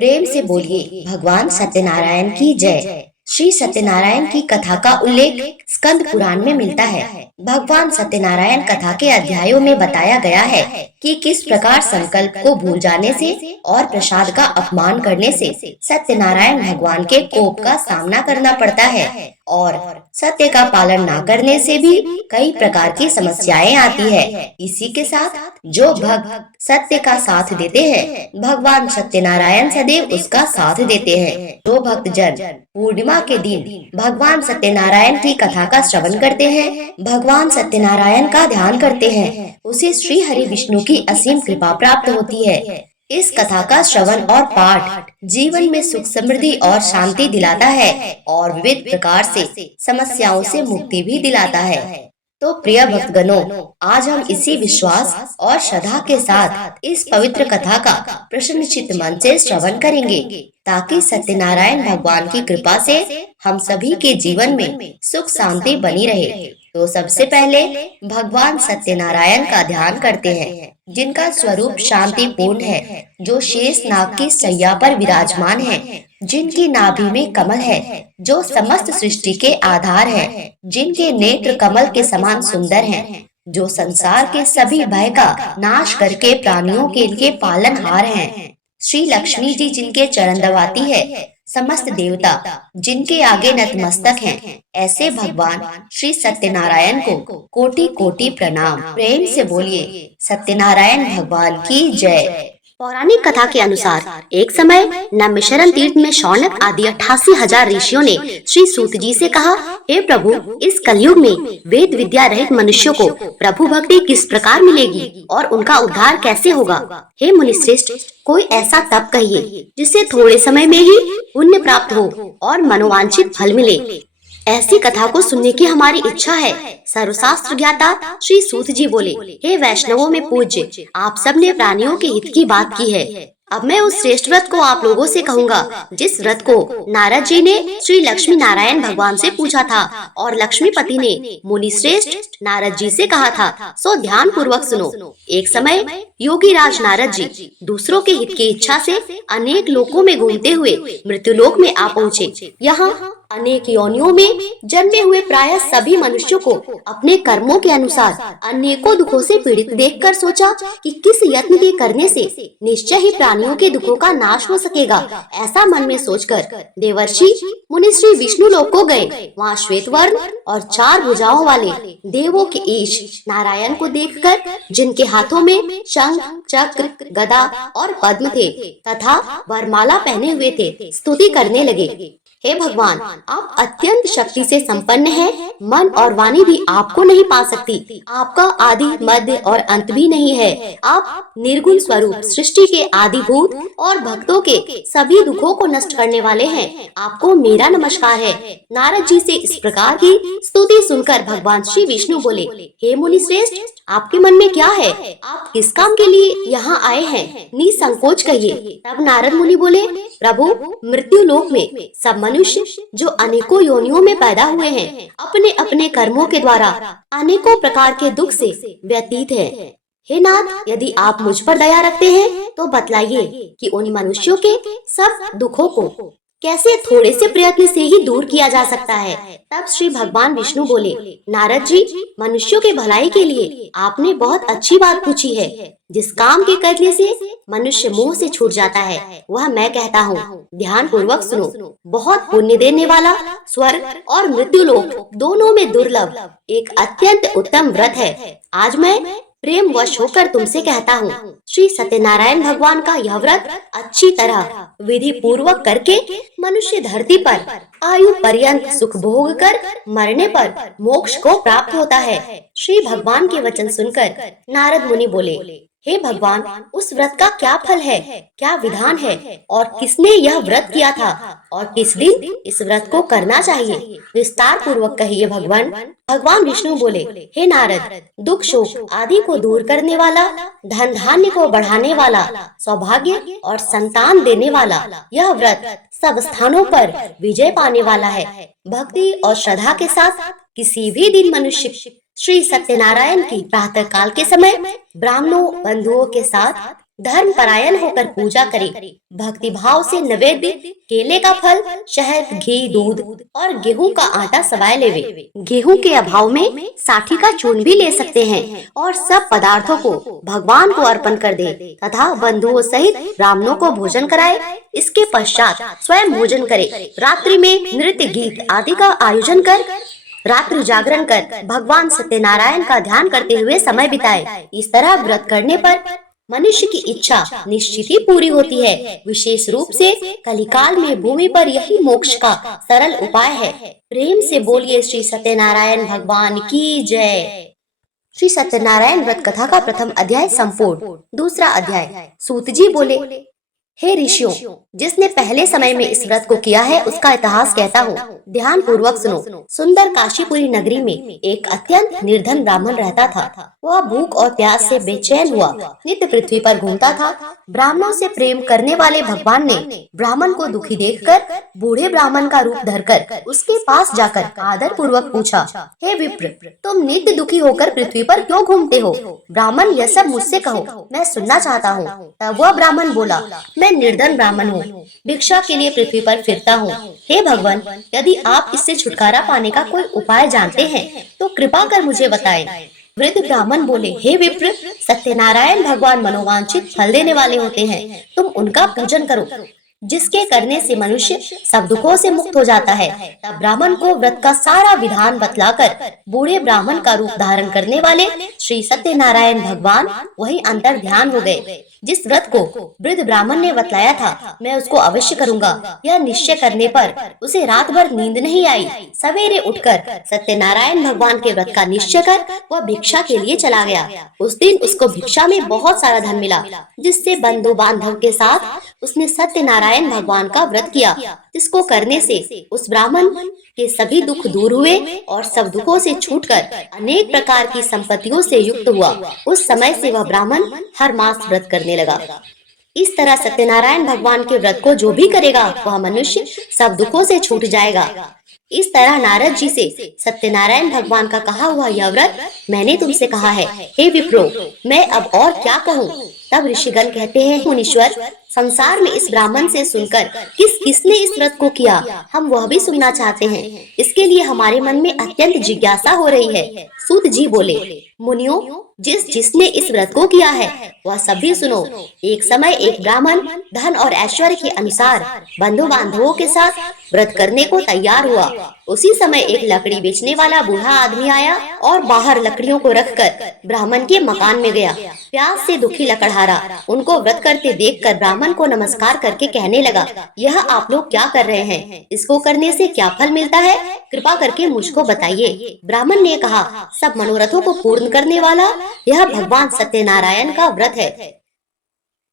प्रेम से बोलिए भगवान सत्यनारायण की जय। श्री सत्यनारायण की कथा का उल्लेख स्कंद पुराण में मिलता है। भगवान सत्यनारायण कथा के अध्यायों में बताया गया है कि किस प्रकार संकल्प को भूल जाने से और प्रसाद का अपमान करने से सत्यनारायण भगवान के कोप का सामना करना पड़ता है और सत्य का पालन न करने से भी कई प्रकार की समस्याएं आती है। इसी के साथ जो भक्त सत्य का साथ देते हैं, भगवान सत्यनारायण सदैव उसका साथ देते हैं। जो भक्त जन पूर्णिमा के दिन भगवान सत्यनारायण की कथा का श्रवण करते हैं, भगवान सत्यनारायण का ध्यान करते हैं, उसे श्री हरि विष्णु की असीम कृपा प्राप्त होती है। इस कथा का श्रवण और पाठ जीवन में सुख समृद्धि और शांति दिलाता है और विविध प्रकार से समस्याओं से मुक्ति भी दिलाता है। तो प्रिय भक्तगणों, आज हम इसी विश्वास और श्रद्धा के साथ इस पवित्र कथा का प्रसन्न चित्त मन से श्रवण करेंगे ताकि सत्यनारायण भगवान की कृपा से हम सभी के जीवन में सुख शांति बनी रहे। तो सबसे पहले भगवान सत्यनारायण का ध्यान करते हैं, जिनका स्वरूप शांति पूर्ण है, जो शेष नाग की सैया पर विराजमान है, जिनकी नाभि में कमल है, जो समस्त सृष्टि के आधार है, जिनके नेत्र कमल के समान सुंदर हैं, जो संसार के सभी भय का नाश करके प्राणियों के लिए पालनहार हैं। श्री लक्ष्मी जी जिनके चरण दबाती है, समस्त देवता जिनके आगे नतमस्तक हैं, ऐसे भगवान श्री सत्यनारायण को कोटि कोटि प्रणाम। प्रेम से बोलिए सत्यनारायण भगवान की जय। पौराणिक कथा के अनुसार एक समय नैमिषारण्य तीर्थ में शौनक आदि 88,000 ऋषियों ने श्री सूत जी से कहा, हे प्रभु, इस कलयुग में वेद विद्या रहित मनुष्यों को प्रभु भक्ति किस प्रकार मिलेगी और उनका उद्धार कैसे होगा? हे मुनिश्रेष्ठ, कोई ऐसा तप कहिए जिससे थोड़े समय में ही पुण्य प्राप्त हो और मनोवांछित फल मिले। ऐसी कथा को सुनने की हमारी इच्छा है। सर्वशास्त्र ज्ञाता श्री सूत जी बोले, हे वैष्णवों में पूज्य, आप सब ने प्राणियों के हित की बात की है। अब मैं उस श्रेष्ठ व्रत को आप लोगों से कहूँगा जिस व्रत को नारद जी ने श्री लक्ष्मी नारायण भगवान से पूछा था और लक्ष्मीपति ने मुनि श्रेष्ठ नारद जी से कहा था। सो ध्यान पूर्वक सुनो। एक समय योगी राज नारद जी दूसरों के हित की इच्छा से अनेक लोकों में घूमते हुए मृत्युलोक में आ पहुँचे। यहाँ अनेक योनियों में जन्मे हुए प्रायः सभी मनुष्यों को अपने कर्मों के अनुसार अनेकों दुखों से पीड़ित देखकर सोचा कि किस यत्न के करने से निश्चय ही प्राणियों के दुखों का नाश हो सकेगा। ऐसा मन में सोचकर देवर्षि मुनि श्री विष्णु लोक को गए। वहाँ श्वेत वर्ण और 4 भुजाओं वाले देवों के ईश नारायण को देखकर, जिनके हाथों में शंख, चक्र, गदा और पद्म थे तथा वरमाला पहने हुए थे, स्तुति करने लगे। हे भगवान, आप अत्यंत शक्ति से संपन्न हैं, मन और वाणी भी आपको नहीं पा सकती। आपका आदि मध्य और अंत भी नहीं है। आप निर्गुण स्वरूप सृष्टि के आदिभूत और भक्तों के सभी दुखों को नष्ट करने वाले हैं। आपको मेरा नमस्कार है। नारद जी से इस प्रकार की स्तुति सुनकर भगवान श्री विष्णु बोले, हे मुनि श्रेष्ठ, आपके मन में क्या है? आप किस काम के लिए यहाँ आए हैं? निसंकोच कहिए। तब नारद मुनि बोले, प्रभु, मृत्यु लोक में सब मनुष्य जो अनेकों योनियों में पैदा हुए हैं, अपने अपने कर्मों के द्वारा अनेकों प्रकार के दुख से व्यतीत हैं। हे नाथ, यदि आप मुझ पर दया रखते हैं तो बतलाइए कि उन मनुष्यों के सब दुखों को कैसे थोड़े से प्रयत्न से ही दूर किया जा सकता है। तब श्री भगवान विष्णु बोले, नारद जी, मनुष्यों के भलाई के लिए आपने बहुत अच्छी बात पूछी है। जिस काम के करने से मनुष्य मोह से छूट जाता है, वह मैं कहता हूँ। ध्यान पूर्वक सुनो। बहुत पुण्य देने वाला स्वर्ग और मृत्यु लोक दोनों में दुर्लभ एक अत्यंत उत्तम व्रत है। आज मैं प्रेम वश होकर तुमसे कहता हूँ, श्री सत्यनारायण भगवान का यह व्रत अच्छी तरह विधि पूर्वक करके मनुष्य धरती पर आयु पर्यंत सुख भोग कर मरने पर मोक्ष को प्राप्त होता है। श्री भगवान के वचन सुनकर नारद मुनि बोले, हे भगवान, उस व्रत का क्या फल है, क्या विधान है और किसने यह व्रत किया था और किस दिन इस व्रत को करना चाहिए? विस्तार पूर्वक कहिए भगवान। भगवान विष्णु बोले, हे नारद, दुख शोक आदि को दूर करने वाला, धन धान्य को बढ़ाने वाला, सौभाग्य और संतान देने वाला यह व्रत सब स्थानों पर विजय पाने वाला है। भक्ति और श्रद्धा के साथ किसी भी दिन मनुष्य श्री सत्यनारायण की प्रातः काल के समय ब्राह्मणों बंधुओं के साथ धर्म परायण होकर पूजा करे, भक्ति भाव से नैवेद्य केले का फल, शहद, घी, दूध और गेहूं का आटा सवाए लेवे। गेहूं के अभाव में साठी का चूर्ण भी ले सकते हैं और सब पदार्थों को भगवान को अर्पण कर दे तथा बंधुओं सहित ब्राह्मणों को भोजन कराए। इसके पश्चात स्वयं भोजन करे। रात्रि में नृत्य, गीत आदि का आयोजन कर रात्रि जागरण कर भगवान सत्यनारायण का ध्यान करते हुए समय बिताए। इस तरह व्रत करने पर मनुष्य की इच्छा निश्चित ही पूरी होती है। विशेष रूप से कलिकाल में भूमि पर यही मोक्ष का सरल उपाय है। प्रेम से बोलिए श्री सत्यनारायण भगवान की जय। श्री सत्यनारायण व्रत कथा का प्रथम अध्याय संपूर्ण। दूसरा अध्याय। सूत जी बोले, हे ऋषियों, जिसने पहले समय में इस व्रत को किया है उसका इतिहास कहता हूँ, ध्यान पूर्वक सुनो। सुंदर काशीपुरी नगरी में एक अत्यंत निर्धन ब्राह्मण रहता था। वह भूख और प्यास से बेचैन हुआ नित्य पृथ्वी पर घूमता था। ब्राह्मणों से प्रेम करने वाले भगवान ने ब्राह्मण को दुखी देखकर बूढ़े ब्राह्मण का रूप धरकर उसके पास जाकर आदर पूर्वक पूछा, हे विप्र, तुम नित्य दुखी होकर पृथ्वी पर क्यों घूमते हो? ब्राह्मण, यह सब मुझसे कहो, मैं सुनना चाहता हूँ। तब वह ब्राह्मण बोला, मैं निर्धन ब्राह्मण हूँ, भिक्षा के लिए पृथ्वी पर फिरता हूँ। हे भगवान, यदि आप इससे छुटकारा पाने का कोई उपाय जानते हैं तो कृपा कर मुझे बताएं। वृद्ध ब्राह्मण बोले, हे विप्र, सत्यनारायण भगवान मनोवांछित फल देने वाले होते हैं। तुम उनका पूजन करो, जिसके करने से मनुष्य सब दुखों से मुक्त हो जाता है। तब ब्राह्मण को व्रत का सारा विधान बतलाकर बूढ़े ब्राह्मण का रूप धारण करने वाले श्री सत्यनारायण भगवान वही अंतर ध्यान हो गए। जिस व्रत को वृद्ध ब्राह्मण ने बतलाया था, मैं उसको अवश्य करूंगा, यह निश्चय करने पर उसे रात भर नींद नहीं आई। सवेरे उठकर सत्यनारायण भगवान के व्रत का निश्चय कर वह भिक्षा के लिए चला गया। उस दिन उसको भिक्षा में बहुत सारा धन मिला, जिससे बंधु बांधव के साथ उसने सत्यनारायण भगवान का व्रत किया, जिसको करने से उस ब्राह्मण के सभी दुख दूर हुए और सब दुखों से छूटकर अनेक प्रकार की संपत्तियों से युक्त हुआ। उस समय से वह ब्राह्मण हर मास व्रत करने लगा। इस तरह सत्यनारायण भगवान के व्रत को जो भी करेगा वह मनुष्य सब दुखों से छूट जाएगा। इस तरह नारद जी से सत्यनारायण भगवान का कहा हुआ यह व्रत मैंने तुमसे कहा है। हे विप्रो, मैं अब और क्या कहूँ? तब ऋषिगण कहते हैं, मुनीश्वर, संसार में इस ब्राह्मण से सुनकर किसने इस व्रत को किया, हम वह भी सुनना चाहते हैं। इसके लिए हमारे मन में अत्यंत जिज्ञासा हो रही है। सूत जी बोले, मुनियों, जिसने इस व्रत को किया है वह सभी सुनो। एक समय एक ब्राह्मण धन और ऐश्वर्य के अनुसार बंधु बांधवों के साथ व्रत करने को तैयार हुआ। उसी समय एक लकड़ी बेचने वाला बूढ़ा आदमी आया और बाहर लकड़ियों को रखकर ब्राह्मण के मकान में गया। प्यास से दुखी लकड़हारा उनको व्रत करते देखकर ब्राह्मण को नमस्कार करके कहने लगा, यह आप लोग क्या कर रहे हैं? इसको करने से क्या फल मिलता है? कृपा करके मुझको बताइए। ब्राह्मण ने कहा, सब मनोरथों को पूर्ण करने वाला यह भगवान सत्यनारायण का व्रत है।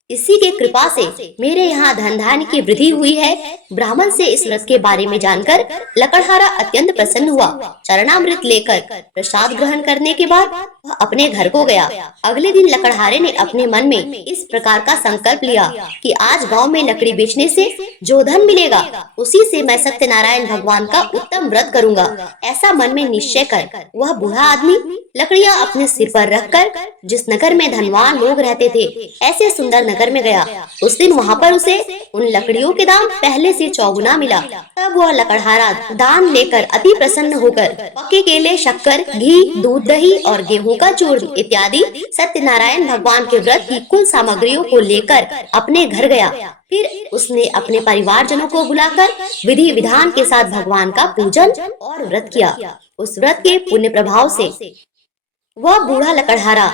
इसी के कृपा से मेरे यहाँ धन धान्य की वृद्धि हुई है। ब्राह्मण से इस व्रत के बारे में जानकर लकड़हारा अत्यंत प्रसन्न हुआ। चरणामृत लेकर प्रसाद ग्रहण करने के बाद वह अपने घर को गया। अगले दिन लकड़हारे ने अपने मन में इस प्रकार का संकल्प लिया कि आज गांव में लकड़ी बेचने से जो धन मिलेगा उसी से मैं सत्यनारायण भगवान का उत्तम व्रत करूंगा। ऐसा मन में निश्चय कर वह बूढ़ा आदमी लकड़ियां अपने सिर पर रखकर जिस नगर में धनवान लोग रहते थे ऐसे सुंदर नगर में गया। उस दिन वहाँ पर उसे उन लकड़ियों के दाम पहले से चौगुना मिला। तब वह लकड़हारा दान लेकर अति प्रसन्न होकर पके केले, शक्कर, घी, दूध, दही और गेहूं का चूर्ण इत्यादि सत्यनारायण भगवान के व्रत की कुल सामग्रियों को लेकर अपने घर गया। फिर उसने अपने परिवारजनों को बुलाकर विधि विधान के साथ भगवान का पूजन और व्रत किया। उस व्रत के पुण्य प्रभाव से वह बूढ़ा लकड़हारा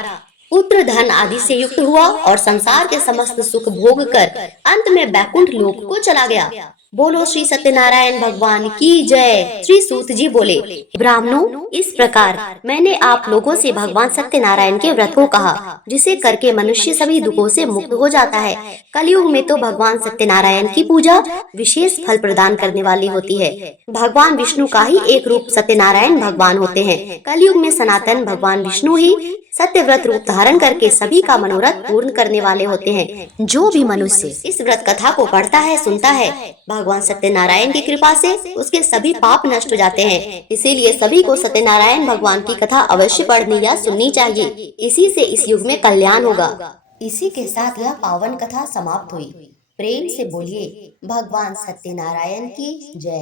पुत्र, धन आदि से युक्त हुआ और संसार के समस्त सुख भोग कर अंत में बैकुंठ लोक को चला गया। बोलो श्री सत्यनारायण भगवान की जय। श्री सूत जी बोले, ब्राह्मणों, इस प्रकार मैंने आप लोगों से भगवान सत्यनारायण के व्रत को कहा, जिसे करके मनुष्य सभी दुखों से मुक्त हो जाता है। कलयुग में तो भगवान सत्यनारायण की पूजा विशेष फल प्रदान करने वाली होती है। भगवान विष्णु का ही एक रूप सत्यनारायण भगवान होते हैं। कलयुग में सनातन भगवान विष्णु ही सत्यव्रत रूप धारण करके सभी का मनोरथ पूर्ण करने वाले होते हैं। जो भी मनुष्य इस व्रत कथा को पढ़ता है, सुनता है, भगवान सत्यनारायण की कृपा से उसके सभी पाप नष्ट हो जाते हैं। इसीलिए सभी को सत्यनारायण भगवान की कथा अवश्य पढ़नी या सुननी चाहिए। इसी से इस युग में कल्याण होगा। इसी के साथ यह पावन कथा समाप्त हुई। प्रेम से बोलिए भगवान सत्यनारायण की जय।